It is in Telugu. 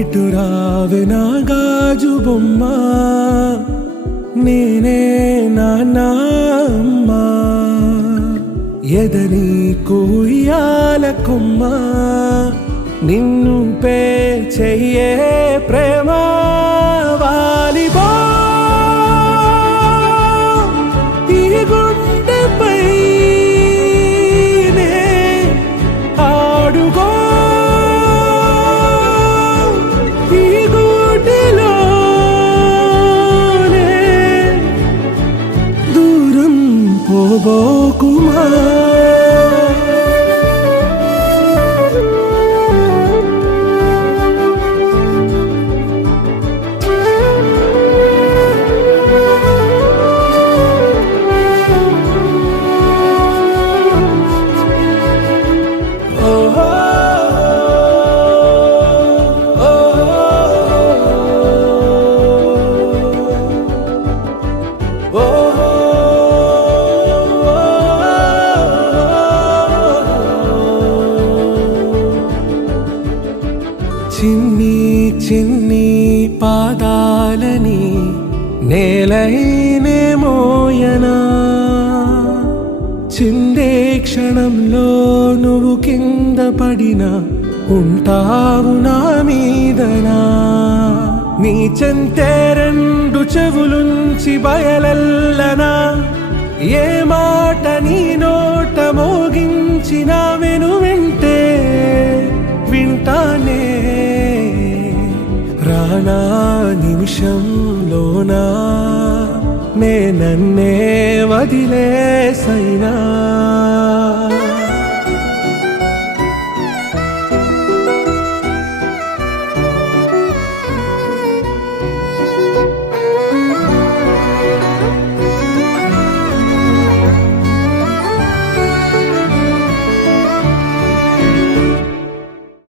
ఇటు రావే నా గాజు బొమ్మ, నేనే నాన్న అమ్మా. ఎదని కూయాల కొమ్మ, నిన్ను పే చెయ్యే ప్రేమ వాలిబా. ఈ గుండెపై నే ఆడుగో, ఈ గూటిలోనే దూరం పోబోకుమా. చిన్ని చిన్ని పాదాలని నేలైనే మోయనా, చిందే క్షణంలో నువ్వు కింద పడినా ఉంటావు నా మీదనా. నీ చెంతే రెండు చెవులుంచి బయలెల్లనా, ఏ మాట నీ నోట మోగించిన వెను వింటే వింటానే. రానా నిమిషంలోనా నే నన్నే వదిలేసైనా